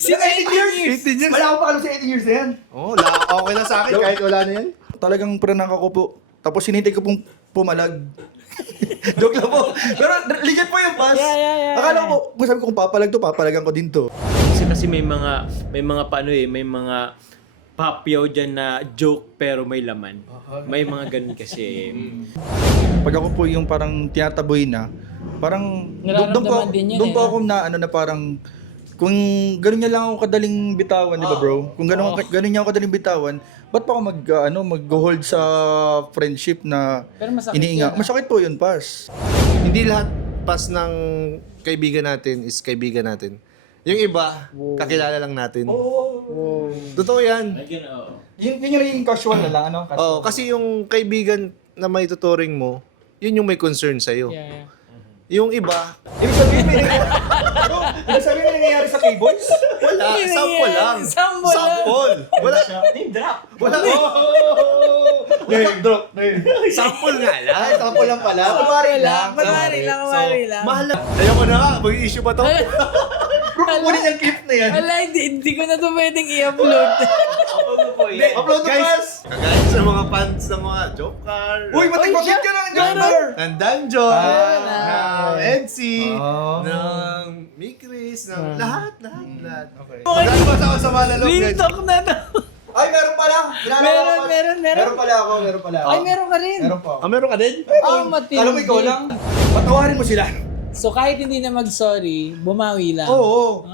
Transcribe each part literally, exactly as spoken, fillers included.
eighteen years! eighteen years? Wala akong pakalam sa eighteen years na yan. Oo, la okay lang sa akin kahit wala na yan. Talagang pranangka ko po. Tapos hinintay ko pong pumalag. Joke lang po. Pero legit po yung pass. Yeah, yeah, yeah, Akala yeah. ko, kung sabi ko kung papalag to, papalagan ko din to. Kasi, kasi may mga may mga paano eh, may mga papyaw dyan na joke pero may laman. May mga ganun kasi. Pag ako po yung parang tinataboy na, parang doon doon po, Nararamdaman din yun doon eh, po no? ako na ano na parang kung gano'n niya lang ako kadaling bitawan, di ba bro? Kung gano'n gano'n niya ako kadaling bitawan, ba't pa ako mag uh, ano mag-hold sa friendship na Pero masakit iniinga? yun, ah. Masakit po yun, pass. Hindi lahat pas ng kaibigan natin is kaibigan natin. Yung iba, kakilala lang natin. Oo. Totoo yan. Again, oo. Yun, yun yung naging casual na lang, ano? Casual. Oo, kasi yung kaibigan na may tuturing mo, yun yung may concern sa'yo. Yeah, yeah. Yung iba, Ibig sabihin may nangyayari. Bro, ibig sabihin may nangyayari sa K-Boys? wala, sample lang. Sample lang. Sample. Wala, Name drop. wala. Name drop, name. Sample nga lang. Ay, sample lang pala. Kunwari lang. Kunwari lang, kunwari lang. Mahal lang. Ayoko na nga, mag-issue pa to. Bro, kukunin yung clip na yan. Wala, hindi, hindi ko na ito pwedeng i-upload. Upload mo po yan. Upload to Guys, pass. kagaya sa mga fans ng mga Joker, Uy, matigpakit ka ng jumper. ng Dungeon, Ah. ng Edsy, Oh. ng Mikris, ng lahat, lahat, lahat. Okay. Magkakabasa ako sa Malalog. Real talk na to. Ay, meron pala. Ginagawa Meron, ko pa- meron, meron. Meron pala ako, meron pala ako. Ay, meron ka rin. Meron pa ako. Ah, meron ka din? Ah, matindi. Alam mo, ikaw lang. Patawarin mo sila. So kahit hindi na mag-sorry, bumawi lang. Oo.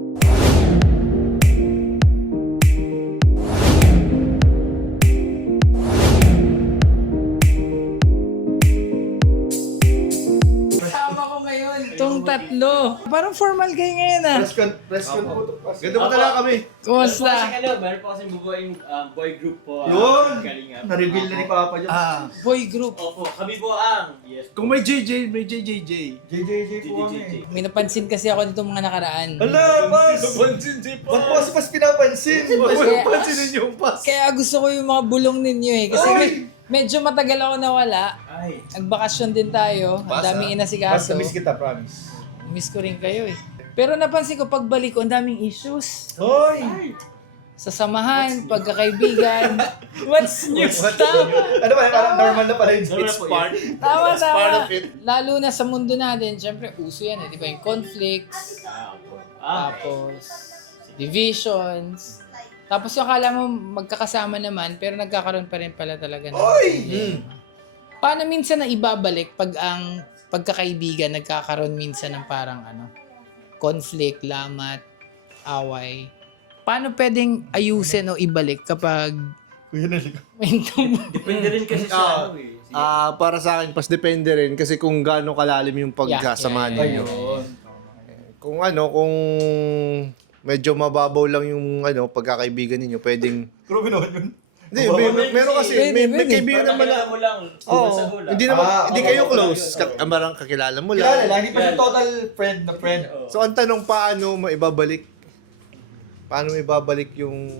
Kasama ko ngayon, itong tatlo. Parang formal kayo ngayon ah. Press con, press con po to. Press. Ganda pa talaga kami. Kumusta? Meron po kasi, ano, meron po kasi bubuing um, boy group po. ah, Yun. Kalingap. Na-reveal na ni Papa dyan. Ah, Boy group. Opo, kami po ang. Yes. kung may J J, may J J J. J J J po kami. May napansin kasi ako dito mga nakaraan. Hala, Pas! Pansin J pa. Ba't po kasi pas pinapansin? Kaya- Pansinin yung pas. Kaya gusto ko yung mga bulong ninyo eh. Kasi Ay! med- medyo matagal ako nawala. Ay. Nagbakasyon din tayo. Ang Pas, daming Pas, inasikaso. na-miss kita, promise. Miss ko rin kayo eh. Pero napansin ko pagbalik ko, ang daming issues. Hoy! Sa samahan, pagkakaibigan. What's new stuff? Ano ba, parang normal na pala yun. It's part. Tama, It's part tama. of it. Lalo na sa mundo natin, syempre, uso yan eh. Di ba? Yung conflicts, Ah, opo. Ah, tapos divisions. Tapos yung akala mo magkakasama naman, pero nagkakaroon pa rin pala talaga. ng- Hoy! Paano minsan na ibabalik pag ang pagkakaibigan nagkakaroon minsan ng parang ano, conflict, lamat, away? Paano pwedeng ayusin o ibalik kapag Kuya naligaw. may tum- depende rin kasi Ah, sa ano eh. Sige. Ah, para sa akin, pas depende rin kasi kung gaano kalalim yung pagkasama Yeah, yeah, ninyo. Ayun. Kung ano, kung medyo mababaw lang yung ano, pagkakaibigan ninyo, pwedeng Grabe naman yun. Hindi, may, may- meron kasi, Pwede, may, may pwede. kaibigan Parang naman na, kakilala mo lang. Oo, Hula sa hula. hindi naman, Ah, hindi oo, kayo oo, close, oo. Ka- amarang kakilala mo Kilala lang. lang, hindi pa siya total friend na friend. Oo. So, ang tanong, paano mo ibabalik? Paano mo ibabalik yung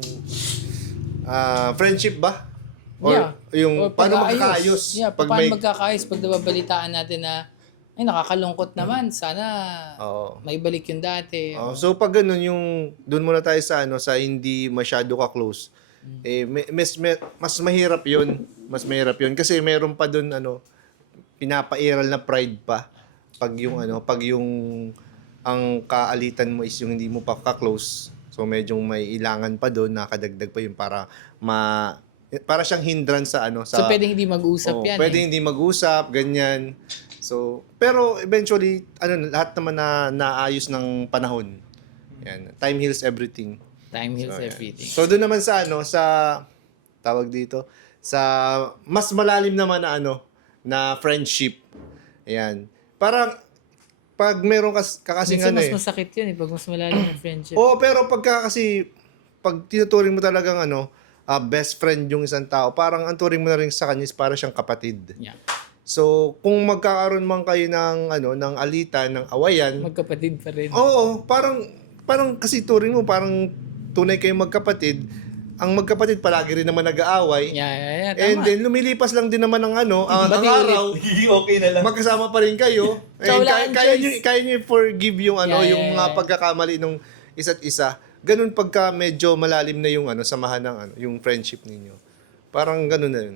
ah, friendship ba? Or Yeah. yung, Or paano pag-aayos. magkakaayos? Yeah, pag paano may, magkakaayos pag nababalitaan natin na ay nakakalungkot naman, sana Oo. may balik yung dati. Oh, so pag ganun yung doon muna tayo sa ano sa hindi masyado ka close. Eh me- mes, me- mas mahirap 'yun. Mas mahirap 'yun kasi meron pa doon ano pinapairal na pride pa pag yung ano pag yung ang kaalitan mo is yung hindi mo pa ka-close. So medyo may ilangan pa doon, nakadagdag pa yung para ma para siyang hindrance sa ano sa So pwedeng hindi mag-usap Oo, yan pwede eh. hindi mag-usap, ganyan. So, pero eventually, ano, lahat naman na naayos ng panahon. Yan. Time heals everything. Time heals So, yan. everything. So, doon naman sa, ano, sa, tawag dito, sa mas malalim naman na, ano, na friendship. Yan. Parang, pag meron kas, kakasing Minsan ano mas eh. masakit yun eh, pag mas malalim yung friendship. Oo, pero pagka kasi, pag tinuturing mo talagang, ano, ah, best friend yung isang tao, parang ang turing mo na rin sa kanya is para siyang kapatid. Yeah. So, kung magkakaroon man kayo ng ano, ng alitan, ng awayan, Magkapatid pa rin. oo, parang parang kasi turing mo parang tunay kayong magkapatid. Ang magkapatid palagi rin naman nag-aaway. Yeah, yeah, yeah, tama. And then lumilipas lang din naman ng ano, ang, ang Bati ulit. araw, okay na lang. magkasama pa rin kayo. So, And wala kaya, kang kaya choice. nyo, kaya nyo forgive yung ano, Yeah, yeah, yung mga yeah. pagkakamali ng isa't isa. ganun pagka medyo malalim na yung ano, samahan ng ano, yung friendship ninyo. Parang ganun na yun.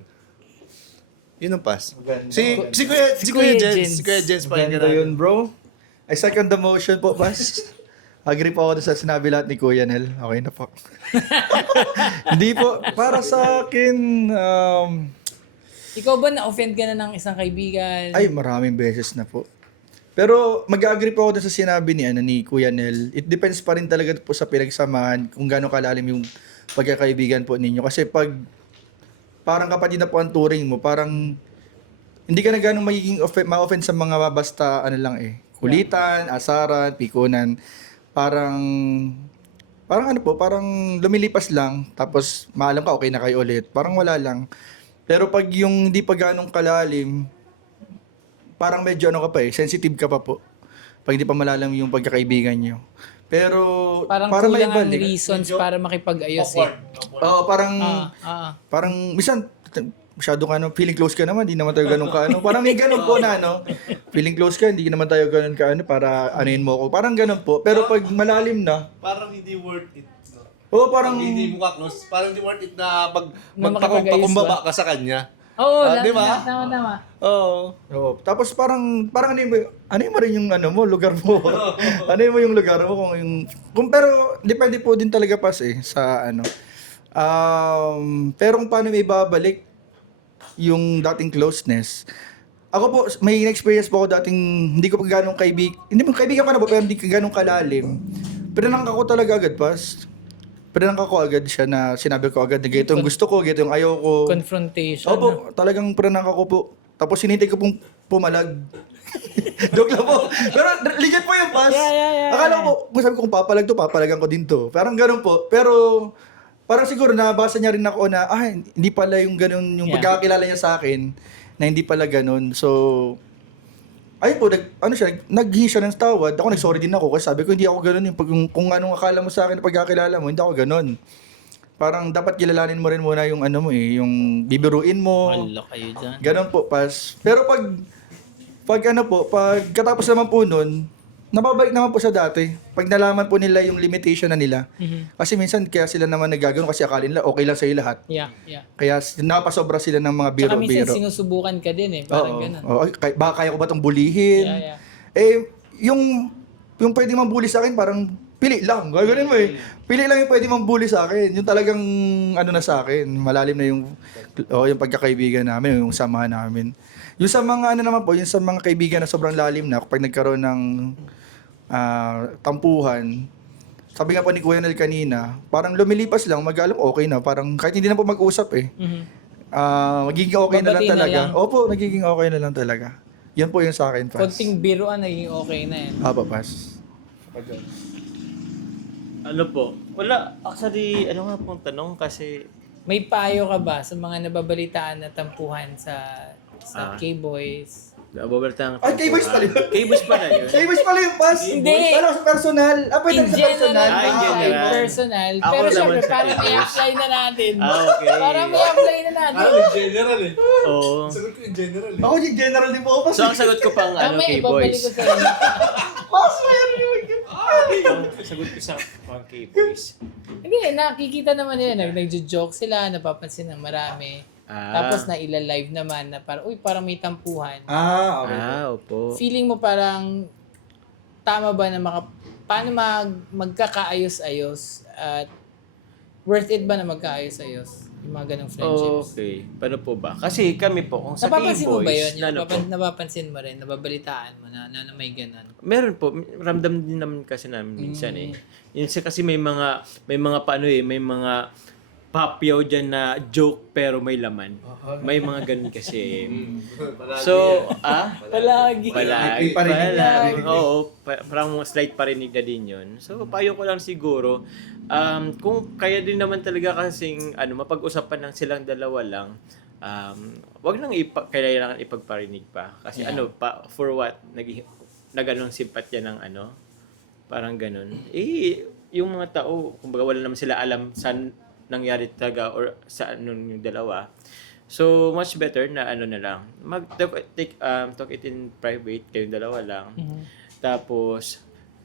Yun ang pass. Si, si Kuya, si Kuya Kuya Jens, Jens. si Kuya Jens pa Ganda yun, bro. I second the motion po, Pas. Agree po ako sa sinabi lahat ni Kuya Nel. Okay na po. Hindi po. Para sa akin, um, Ikaw ba na-offend ka na ng isang kaibigan? ay, maraming beses na po. Pero mag-agree po ako dun sa sinabi ni, ano, ni Kuya Nel. It depends pa rin talaga po sa pinagsamahan kung gaano kalalim yung pagkakaibigan po ninyo. Kasi pag parang kapatid na po ang turing mo, parang hindi ka na ganong magiging off- ma-offend sa mga basta ano lang eh. Kulitan, asaran, pikunan. Parang parang ano po, parang lumilipas lang tapos maalam ka okay na kayo ulit. Parang wala lang. Pero pag yung hindi pa ganong kalalim, parang medyo ano ka pa eh, sensitive ka pa po. Pag hindi pa malalim yung pagkakaibigan nyo. Pero Parang para kulang ang maibalik- reasons para makipag-ayos eh. Oo, parang Ah, ah. parang minsan t- masyado ka ano, feeling close ka naman, hindi naman tayo ganun ka ano. Parang may ganun po na ano. Feeling close ka, hindi naman tayo ganun ka ano para anuin mo ako. Parang ganun po. Pero pag malalim na, Parang hindi worth it. No? oo, parang Pag hindi mo ka close, parang hindi worth it na pag Na magpakumbaba ka sa kanya. Oo, Ah, di di ba? Tama, tama. Oo. oo. Tapos parang parang ano mo, ano mo rin yung ano mo, lugar mo. ano mo yung lugar mo kung yung kung pero depende po din talaga pas eh sa ano. Um, pero kung paano may babalik yung dating closeness. Ako po, may experience po ako dating, hindi ko pa ganong kaibig, hindi mo kaibigan pa na po, pero hindi ka ganong kalalim. Pero nang ako talaga agad, pas. Pero nang ako agad siya na sinabi ko agad na ganito yung gusto ko, ganito yung ayaw ko. Confrontation. Opo, talagang pranang ako po. Tapos sinintay ko pong pumalag. Joke lang po. Pero legit po yung pass. Yeah, yeah, yeah, Akala ko po, kung sabi ko kung papalag to, papalagan ko din to. Parang ganun po. Pero parang siguro nabasa niya rin ako na, ah, hindi pala yung ganun, yung Yeah. pagkakakilala niya sa akin, na hindi pala ganun. So, ayun po, nag, ano siya, naghingi siya ng tawad. Ako nag-sorry din ako kasi sabi ko, hindi ako ganun. Yung, pag, yung, kung anong akala mo sa akin na pagkakilala mo, hindi ako ganun. Parang dapat kilalanin mo rin muna yung ano mo eh, yung bibiruin mo. Wala kayo dyan. Ganon po, pas. Pero pag, pag ano po, pag katapos naman po nun, nababalik naman po sa dati. Pag nalaman po nila yung limitation na nila. Mhm. Kasi minsan kaya sila naman nagagano kasi akala nila okay lang sa'yo lahat. Yeah, yeah. Kaya s- napasobra sila ng mga Tsaka minsan biro-biro. sinusubukan ka din eh. Parang Oo. ganun. Oo. Ay, kay- baka kaya ko ba itong bulihin? Yeah, yeah. Eh, yung, yung pwede mambuli sa akin, parang pili lang. Gaganin mo eh. Pili lang yung pwede mambuli sa akin. Yung talagang, ano na sa akin, malalim na yung, oh, yung pagkakaibigan namin, yung samahan namin. Yung sa mga, ano naman po, yung sa mga kaibigan na sobrang lalim na, kapag nagkaroon ng ah, tampuhan, sabi nga po ni Kuya Nel kanina, parang lumilipas lang, mag-alam okay na. Parang kahit hindi na po mag-usap eh. Mhm. Ah, magiging okay na lang Babati na talaga. lang. Opo, nagiging okay na lang talaga. Yan po yung sa akin, Pas. Konting biruan, naging okay na eh. Haba, Pas. Ano po? Wala. Actually, ano nga pong tanong kasi May payo ka ba sa mga nababalitaan na tampuhan sa sa Ah. K-Boys? nababalta Ay, K-Boys pala yun. K-Boys pala yun. K-Boys pala yung Pas. Hindi. Ano sa personal? Ah, pwede In sa general, personal. Ah, in ah, general. in personal. Ako Pero naman syempre, sa parang K-Boys. i-apply na natin. Ah, okay. Parang i-apply na natin. Ah, in general eh. Oo. Sagot ko in general eh. Ako yung general din po ako, Pas. So, ang sagot ko pang ano, Mamaya, ibabalik K-Boys. ko sa inyo. Pas, meron yung Ang sagot ko sa pang K-Boys. Hindi, nakikita naman nila. Nag, nagjo-joke sila, napapansin ng marami. Ah. Tapos na ila-live naman na parang, uy, parang may tampuhan. Ah, okay. Ah, opo. Feeling mo parang tama ba na maka, paano mag, magkakaayos-ayos at worth it ba na magkaayos-ayos? Yung mga ganong friendships. Okay. Paano po ba? Kasi kami po, kung sa Napapansin mo K-Boys, ba yun? Yung na ano po, napapan, napapansin mo rin, nababalitaan mo na, na, na may ganon. meron po, ramdam din naman kasi namin minsan eh. Yun siya kasi may mga, may mga paano eh, may mga papyaw dyan na joke pero may laman. May mga ganun kasi. So, ah? Palagi. Palagi. May parinig na. Palagi. Oo, pa- parang mga slight parinig na din yun. So, payo ko lang siguro, um, kung kaya din naman talaga kasing ano, mapag-usapan ng silang dalawa lang, um, wag nang ipa- kailangan ipagparinig pa. Kasi Yeah. ano, pa, for what? Nag, naganong simpatya ng ano, parang ganun. Eh, yung mga tao, kumbaga wala naman sila alam saan nangyari talaga or sa ano yung dalawa. So, much better na ano na lang. Mag talk, take, um, talk it in private, kayong dalawa lang. Mhm. Tapos,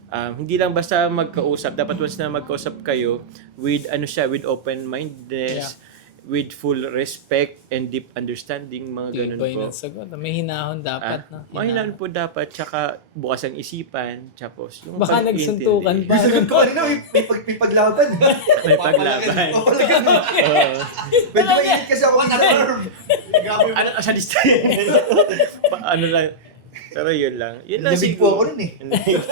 Um, hindi lang basta magkausap, dapat once na magkausap kayo with ano siya, with open-mindedness, with full respect and deep understanding, mga ganun Tibay po. ng sagot. May hinahon dapat, no? Ah, mahinahon po dapat, tsaka bukas ang isipan, tapos yung Baka pag-iintindi. nagsuntukan pa. Ko kanina may, may, pag, may paglaban. May paglaban. Papalagan. Oo. Medyo mainit kasi ako sa arm. Ano, sa lista Pa- ano lang. Pero yun lang. Yun lang Labig siguro. po ako nun eh.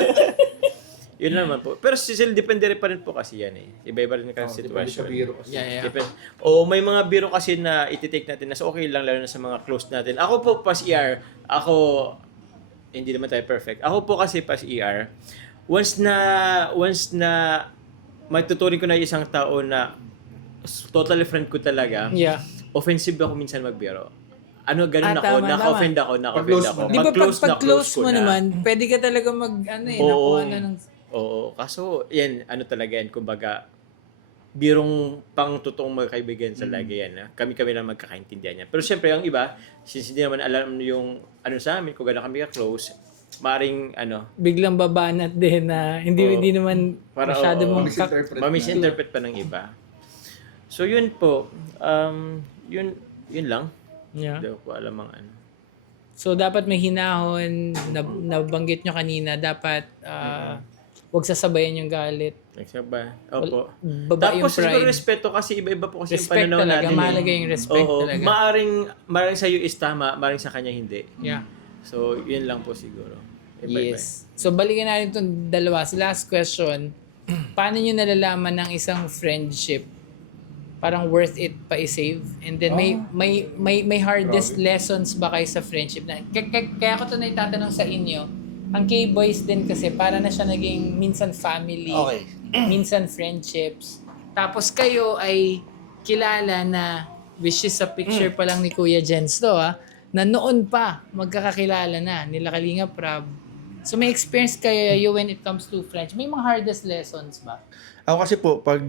Yun lang naman po. Pero still, depende rin pa rin po kasi yan eh. Iba-iba rin kasi sitwasyon. Yeah, yeah. Depende. O may mga biro kasi na ititake natin na so okay lang lalo na sa mga close natin. Ako po pas E R, ako hindi naman tayo perfect. Ako po kasi pas E R, once na once na matuturing ko na isang tao na totally friend ko talaga, Yeah. offensive ako minsan magbiro. Ano, ganun Ah, ako, tama, naka-offend ako, naka-offend Pag-close ako. mo. Di ba pag, Pag-close na, pag close ko mo na. naman, pwede ka talaga mag, ano eh, Oo. nakuha na ng... Oo, kaso yan, ano talaga yan, kumbaga, birong pang totoong magkaibigan sa lagi yan. Ha? Kami-kami lang magkakaintindihan yan. Pero syempre, ang iba, since hindi naman alam yung ano sa amin, kung gano'n kami ka-close, maring ano, Biglang babanat din na hindi Oo. hindi naman Para, masyado oo, mong... misinterpret. ma-misinterpret pa ng iba. So yun po, um, yun, yun lang. Yeah. Hindi ko alam ang ano. So, dapat may hinahon, na, nabanggit nyo kanina, dapat uh, huwag sasabayan yung galit. Nagsaba. Opo. Baba yung Tapos siguro pride. respeto kasi iba-iba po kasi Respect yung pananaw talaga, natin. mahalaga eh. yung respect Oo, talaga. Maaring, maaring sa'yo is tama, maaring sa kanya hindi. Yeah. So, yun lang po siguro. Iba-iba. Yes. So, balikan natin itong dalawa. So, last question. Paano nyo nalalaman ng isang friendship parang worth it pa i-save? And then, may may may may hardest lessons ba kayo sa friendship? Na, kaya, kaya, kaya ko ito na itatanong sa inyo. Ang K-Boys din kasi, para na siya naging minsan family, Okay. minsan friendships. Tapos kayo ay kilala na, which is sa picture pa lang ni Kuya Jens to, ha, na noon pa, magkakakilala na, nila Kalinga Prab. So may experience kayo you when it comes to friends. May mga hardest lessons ba? Ako kasi po, pag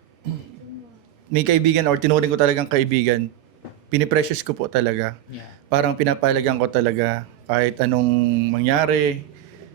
may kaibigan or tinuring ko talagang kaibigan, piniprecious ko po talaga. Yeah. Parang pinapahalagan ko talaga kahit anong mangyari.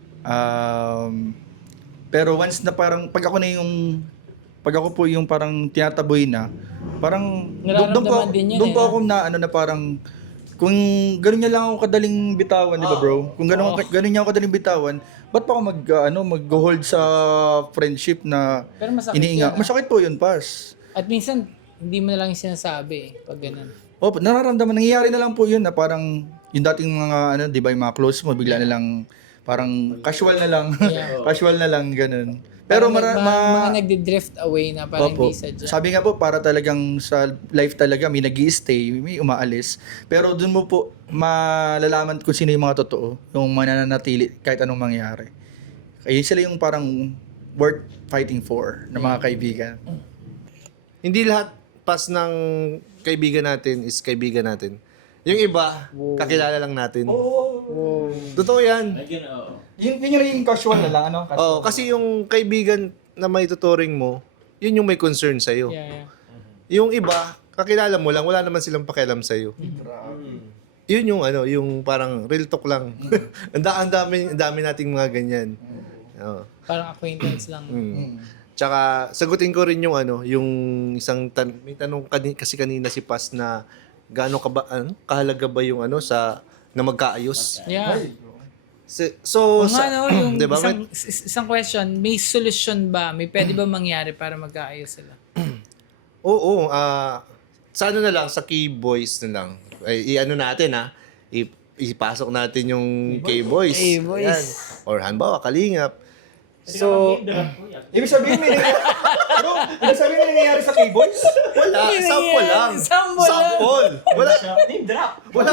Um, pero once na parang, pag ako na yung, pag ako po yung parang tinataboy na, parang, doon doon po, Nararamdaman din yun doon eh, po no? ako na, ano na parang, kung gano'n niya lang ako kadaling bitawan, di ba bro? Kung gano'n, Oo. gano'n niya ako kadaling bitawan, ba't pa ako mag, uh, ano, mag-hold sa friendship na Pero masakit iniinga? yun, ah. Masakit po yun, pas. At minsan, hindi mo na lang yung sinasabi eh, pag ganun. Opo, nararamdaman, nangyayari na lang po yun na parang yung dating mga ano, 'di ba, yung mga close mo bigla na lang parang casual na lang. Yeah. Casual na lang ganun. Pero Parang mara, mga, ma- mga nagdi-drift away na parang Opo. hindi sadya. Sabi nga po, para talagang sa life talaga may nag-i-stay, may umaalis. Pero dun mo po malalaman kung sino yung mga totoo, yung mananatili kahit anong mangyari. Kaya sila yung parang worth fighting for na mga kaibigan. Hindi lahat pas ng kaibigan natin is kaibigan natin. Yung iba, kakilala lang natin. Oo. Totoo yan. Again, oo. Yun, yun yung naging casual na lang, ano? Casual. Oo, kasi yung kaibigan na may tuturing mo, yun yung may concern sa'yo. Yeah, yeah. Yung iba, kakilala mo lang, wala naman silang pakialam sa'yo. Yun yung ano, yung parang real talk lang. ang, da- ang dami, ang dami nating mga ganyan. Oo. Parang acquaintance lang. Mm. Tsaka sagutin ko rin yung ano, yung isang tan- may tanong kani- kasi kanina si Pas na gaano ka ba ano, kahalaga ba yung ano sa na magkaayos. Yeah. Si- so Kung sa, ano, yung 'di ba? isang, May- is- isang question, may solusyon ba? May pwede ba mangyari para magkaayos sila? Oo, ah sa ano na lang sa key boys na lang. Ay i-ano natin ha. I- ipasok natin yung K-Boys. K-Boys. Ayan. Or hanbawa, Kalingap. So, Ibig sabihin may Bro, ibig sabihin may nangyayari sa K-Boys? wala. Sample lang. Sample lang. Sample. Wala. Name drop. Wala.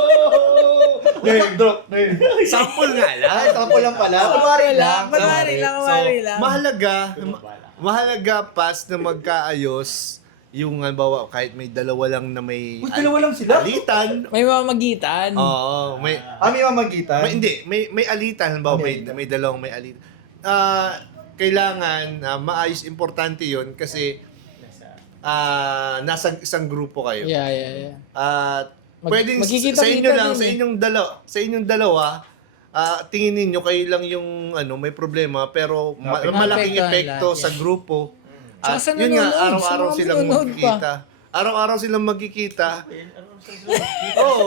Name drop, name. Sample nga lang. Ay, sample lang pala. Kunwari lang. Kunwari lang, kunwari lang. Mahalaga, ma- mahalaga pas na magkaayos yung halimbawa kahit may dalawa lang na may Uy, dalawa lang sila? alitan. May mamagitan. Oo, may, Ah, may mamagitan. may hindi, may may alitan halimbawa may may dalawang may alitan. Ah, kailangan ah, maayos importante 'yon kasi ah nasa isang grupo kayo. Yeah, yeah, yeah. At Mag- pwedeng magkikita-kita sa inyo lang, din sa eh. inyong dalawa, sa inyong dalawa, ah, tingin ninyo kayo lang yung ano may problema pero ma- Naapektuhan malaking epekto lahat, sa yeah. grupo. Tsaka At sa yun nga, nanonood, araw-araw sa mga silang nanonood pa. magkikita. Araw-araw silang magkikita. Oo.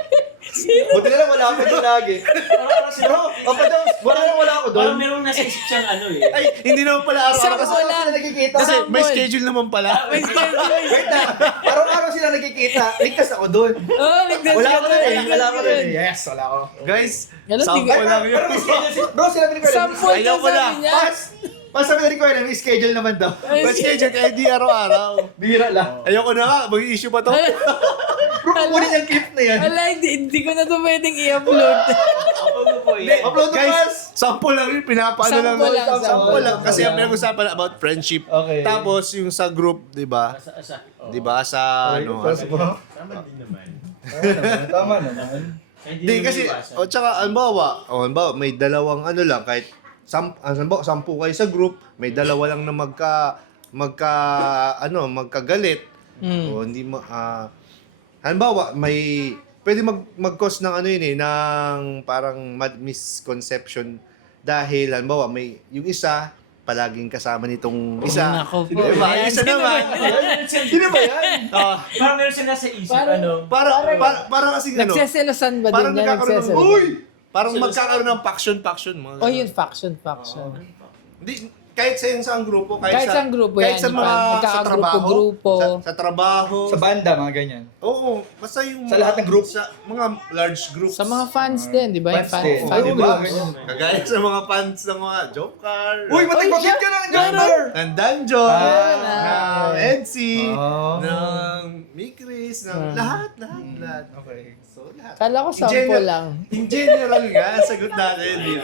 Buti na lang wala ako doon lagi. Bro, ako daw, wala lang wala ako doon. Parang merong nasa isip siyang ano eh. Ay, hindi naman pala araw-araw kasi, Sample lang. Sila nagkikita. kasi may Sample. schedule naman pala. May schedule. Wait na, araw-araw sila nagkikita. Ligtas ako doon. Oh, ligtas Wala ka ako doon, doon eh. ligtas Wala ka ako doon doon. eh. Yes, wala ako. Guys, Alam, sample di- lang yun. Pero may schedule si- Bro, sila pinag Sample Ayaw daw ko na. sabi niya. Pas! Pas sabi ni Kuya, may schedule naman daw. May schedule kaya di araw-araw. Bira lang. Ayoko na nga, mag-issue pa to. Bro, kukunin yung clip na yan. Wala, hindi, hindi ko na ito pwedeng i-upload. Upload mo po eh. Upload to Pas! Guys, sample lang yun, pinapaano lang. Sample lang, Sample sample lang. lang. Kasi ang pinag-usapan about friendship. Okay. Tapos yung sa group, di ba? Sa, sa, oh. Di ba? Sa ano. Pas mo. Tama din naman. Tama naman. Hindi Di naman kasi, iwasan. o tsaka, halimbawa, o halimbawa, may dalawang ano lang, kahit, sam, ah, halimbawa, sampu kayo sa group, may dalawa lang na magka, magka, ano, magkagalit, Hmm. o hindi mo, ah, halimbawa, may, pwede mag, mag-cause ng ano yun eh, ng parang mad misconception, dahil, halimbawa, may, yung isa, palaging kasama nitong isa. Nako po. Diba? Yung isa naman, Sino ba yan? ah, Parang meron siya nasa isip, Parang- ano. para, para, para kasi ano, Nagseselosan ba din parang yan? nagkakaroon ng, Nagseselosan. uy! Parang magkakaroon ng faction-faction. Mga Oh, ganun. yun, faction, faction. Hindi, kahit sa yung sa grupo, kahit, Kahit sa, sa grupo kahit yan, sa mga parang sa magkakagrupo, trabaho, grupo. Sa, sa trabaho, Sa banda, mga ganyan. oo, basta yung Sa lahat ng group. sa mga large groups. Sa mga fans din, di ba? Yung Fans fan, din. fan Oo, di ba? ganyan. Kagaya sa mga fans ng mga Joker, Uy, matig-bakit ka na ng Joker! ng Dungeon, Ah. ng N C, Oh. ng Mikris, ng Ah. lahat, lahat, lahat. Okay. So, lahat. Kala ko In sample general- lang. In general nga, sagot natin dito.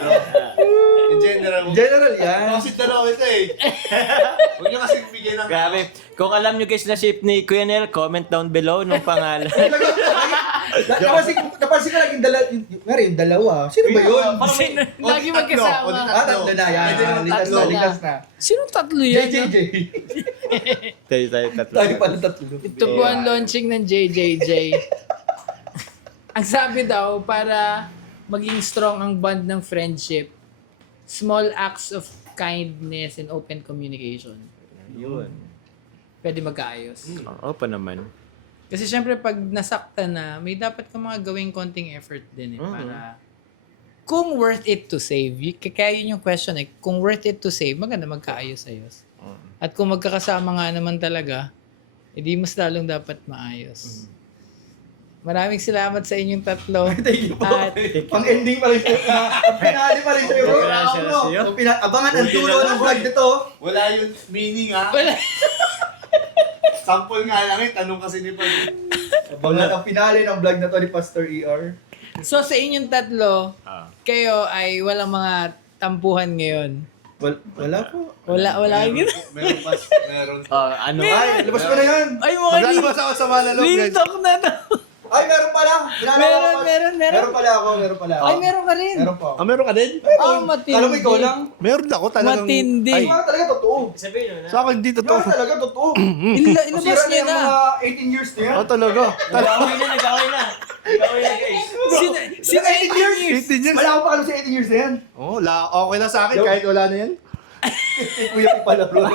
In general. General yan. Kasi tanong ito eh. Huwag nyo kasi bigyan ng... Grabe. Kung alam nyo guys na shape ni Kuya Nel, comment down below nung pangalan. Napansin ko, napansin ko laging dala, yung, yung, yung dalawa. Sino ba yun? Sino? O, Lagi di tatlo. O, di magkasama. Ah, tatlo na yan. Pwede naman Likas tatlo. na, likas na. Sinong tatlo J, yan? J, J. tayo tayo tatlo. Tayo pala tatlo. Ito po ang launching ng J J J. Ang sabi daw, para maging strong ang bond ng friendship, small acts of kindness and open communication. Yun. Pwede magkaayos. Oo pa naman. Kasi syempre pag nasakta na, may dapat ka mga gawing konting effort din eh, Mhm. para kung worth it to save. Y- Kaya yun yung question eh, kung worth it to save, maganda magkaayos-ayos. At kung magkakasama nga naman talaga, edi mas lalong dapat maayos. Maraming salamat sa inyong tatlo. Thank you po. At Pang-ending pa rin siya. Ang pinali pa rin siya, bro. Pinali siya na sa'yo. Ang pina- Abangan ang tulo ng vlog nito. Wala yung meaning ha. wala. Sample nga lang eh. Tanong kasi ni Pag. Abangan ang pinali ng vlog na to ni Pastor E R. So sa inyong tatlo, Ah. kayo ay walang mga tampuhan ngayon. Wal- Wala po. Wala, wala kayo gina. Meron pas. Meron. Oh, ano? Ay, labas ko na yan. Ay, mga real, Maglalabas ako sa Malalog real guys. talk na to. Ay, meron pala. Naalala Meron, ko pa- meron, meron. Meron pala ako, meron pala ako. Ay, meron ka rin. Meron po. Ah, meron ka din? Ah, matindi. Alam mo, ikaw lang. Meron ako talagang... Matindi. Ay, Mga talaga totoo. Sabihin nyo na. sa akin hindi Mga totoo. talaga totoo. Ila, ilabas Sira na niya yung na. mga eighteen years na yan. Oh, talaga. Nag-away na, nag-away na. Nag-away na guys. Sin, sin eighteen years. eighteen years. Wala akong pakalo sa eighteen years na yan. Oh, la okay na sa akin kahit wala na yan. Eh, Kuya ko pala, bro.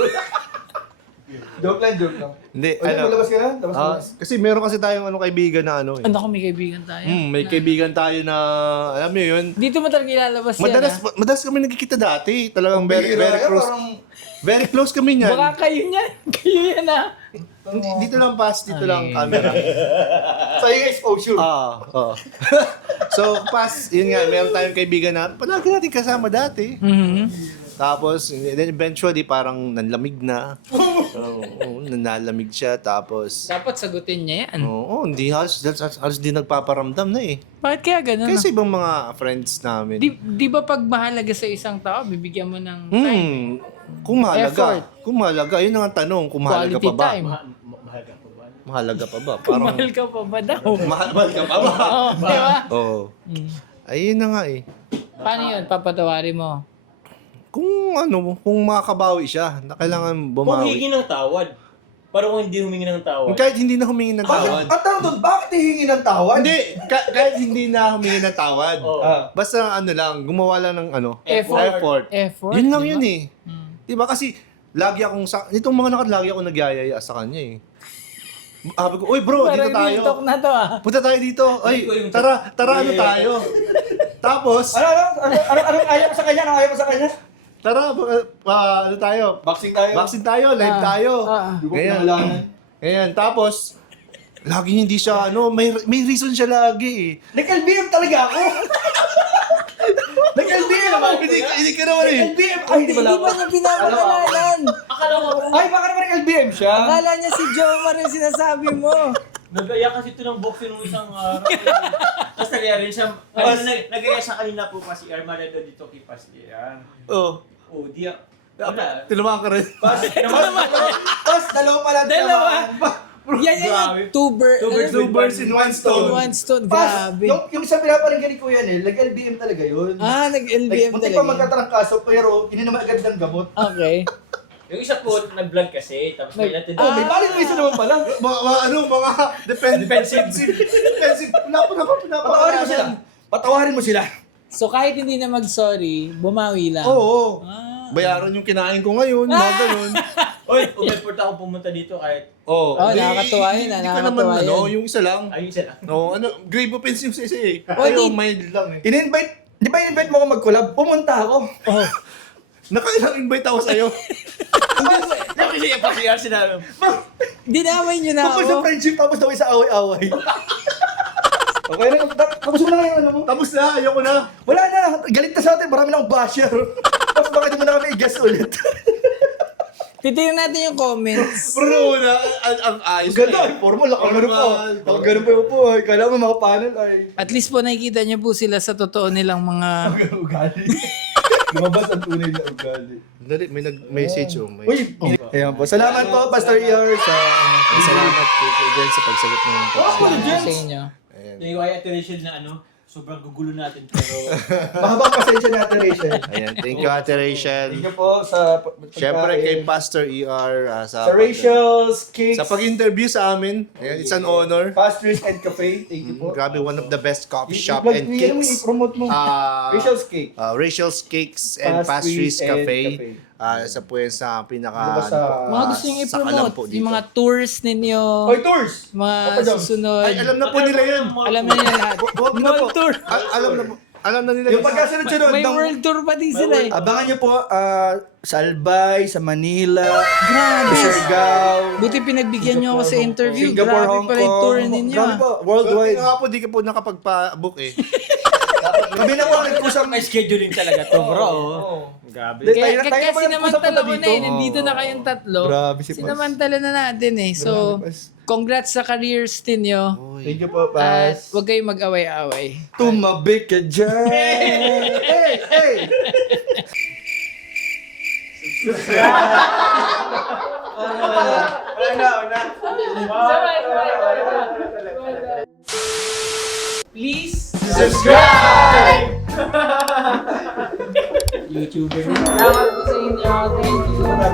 Joke lang, joke lang. Hindi, Ano, ano. malabas ka na? Labas Ah, mo. kasi meron kasi tayong ano kaibigan na ano eh. Ano ko, may kaibigan tayo. Hmm, may kaibigan tayo na alam mo yun. Dito mo talaga ilalabas yan, Madalas ha? madalas kami nagkikita dati. Talagang very Bihira very yan, close. parang- Very close kami niyan. Baka kayo yan. Kayo yan, ha? Hindi, dito lang pass, dito Ay. lang camera. Sa yung exposure. Ah, oo. So, pass, yun nga, meron tayong kaibigan na palagi natin kasama dati. Mhm. Tapos, then eventually, parang nanlamig na. Oo, oo, nanlalamig siya. Tapos, Dapat sagutin niya yan. oo, hindi halos, halos, halos di nagpaparamdam na eh. Bakit kaya ganun? Kaya no? sa ibang mga friends namin. Di, di ba pag mahalaga sa isang tao, bibigyan mo ng time? Hmm, kung mahalaga. Effort. Kung mahalaga, yun ang tanong. Kung mahalaga Quality pa ba? time. Ma- ma- mahal ka pa ba? Mahalaga pa ba? Kung Parang, mahal ka pa ba daw? mahal, mahal ka pa ba? Oo, di ba? Oo. Ayun na nga eh. Paano yun? Papatawarin mo? Kung ano, kung makakabawi siya, na kailangan Kung bumawi. higi ng tawad. Parang kung hindi humingi ng tawad. Kahit hindi na humingi ng Bakit, tawad. ang tanong doon, bakit hihingi ng tawad? Hindi, ka- kahit hindi na humingi ng tawad. Oo. Ah. Basta ano lang, gumawa lang ng ano, Effort. effort. Effort, Yun lang di ba? yun eh. Diba kasi, lagi akong sa, nitong mga nakat, lagi akong nagyayaya sa kanya eh. Sabi ko, uy bro, Parang dito tayo. real talk na to ah. Punta tayo dito. Ay, tara, tara ano tayo. Tapos, Ano, ano, ano, ano, ano, ayaw mo sa kanya, ano ayaw mo sa kanya? tara, uh, uh, ano tayo? Boxing tayo. Vaccine tayo, live Ah, tayo. ah. Di ba Ngayon, pinangalanan? ngayon, tapos, lagi hindi siya, ano, may, may reason siya lagi eh. Nag-L B M talaga ako. Nag-L B M ako. Hindi, hindi ka naman eh. Nag-L B M. Ay, di Hindi ba ba niya pinapakalanan? Akala ko, Ay, baka naman nag-L B M siya. Akala niya si Jomar yung sinasabi mo. nag-aya kasi ito ng boxing nung isang araw. Tapos nangyari siya, kanina, nag- nag-aya siya kanina po pa si Armando dito kay Paslian. Oh, Oh, di ah. Wala. tinamaan ka rin. Pas, pas, dalawa pala. Dalawa. tinamaan. Yan yan yung two, bir- Two birds ano? Two birds in one In stone. one stone. Pas, Grabe. yung, yung isang pinaparinggan ni Kuya Nel, nag-L B M talaga yun. Ah, nag-L B M Muntik pa talaga. magkatarangkaso, pero ininom agad ng gamot. Okay. Yung isa po, nag-vlog kasi, tapos may natin Oh, may balik na isa naman pala. Mga, mga ano, mga defensive. Defensive. defensive. Wala po naman Patawarin mo sila. pinapakalanan. Patawarin mo sila. So kahit hindi na mag-sorry, bumawi lang. Oo. Ah. Bayaran yung kinain ko ngayon, mga ganun. Oy, umeport ako pumunta dito kahit, Oo. Oh, Di- nakakatuwa yun, Hindi ah, ka nakakatuwa naman, ano, yun. yung isa lang. ayun siya lang. No, ano, grave offense yung isa eh. Oh, Ayaw, di- mild lang eh. In-invite, di ba in-invite mo ako mag-collab? Pumunta ako. Oh. Nakailang invite ako sa'yo. Kasi yung Paslian sinabi, Dinamay niyo na Tapos sa ako. friendship, tapos daw isa away-away. Okay na, ta- tapos mo na ngayon, ano mo? Tapos na, ayoko na. Wala na, galit na sa atin, marami na akong basher. Tapos bakit mo na kami i-guess ulit? Titignan natin yung comments. Bro, na, ang, ang ayos Ganda, na ay, formal, nakagano po. Formal. Nakagano po yung po, ay, kala mo mga panel, ay. At least po nakikita niyo po sila sa totoo nilang mga... Ugali. Lumabas ang tunay na ugali. Dali, may nag-message oh. May... Uy, ayan po. Salamat po, Pastor Ear, sa... Ay, salamat po po dyan sa pagsagot ng Oh, pagsagot. sa inyo. Ayan. yung kaya Ate Rachel na ano, sobrang gugulo natin pero Mahabang pasensya natin, Rachel. Ayan, thank you Ate Rachel. Thank you po sa pag- Siyempre pagkain. kay Pastor E R ah, sa, Sa Rachel's Cakes. sa pag-interview sa amin. Ayan, it's an honor. Pastries and Cafe. Thank you po. Mm, grabe, one of the best coffee shop I-plug and mo yan, cakes. I-promote mo. Ah, Rachel's Cake. ah, Rachel's Cakes and Pastries Pastries and Cafe. Cafe. Ah, isa po yan sa pinaka... Ano ba sa- ano po, Mga ah, gusto nyo sa Kalam i-promote. po Yung dito. mga tours ninyo. Oy, tours! Mga Papa Joms. susunod. Ay, alam na po nila yun. Alam na nila lahat. Wag na Mall po. tour. Al- alam na po. Alam na nila Yung yun. pagkasunod-sunod. May ng- world tour pa din sila eh. Abangan niyo po ah, sa Albay, sa Manila, Grabe. sa Siargao, Buti pinagbigyan nyo ako sa interview. Singapore, Grabe Hong pala yung Kong. tour ninyo. Grabe ah. po, Well, worldwide. nga po, di ka po nakapagpa-book eh. Kami na po ang nagkusang may scheduling talaga to, bro. Grabe. Hindi, Kaya, tayo na- kaya, tayo na kaya pala sinamantala nagkusang ko na dito. eh. Nandito na kayong tatlo. Grabe si Paz. Sinamantala na natin eh. So, Grabe, Paz. congrats sa careers ninyo. Thank you po, At Paz. huwag kayong mag-away-away. Tumabik ka dyan. Hey, hey. Please, Subscribe! YouTuber. Salamat po sa inyo. Thank you.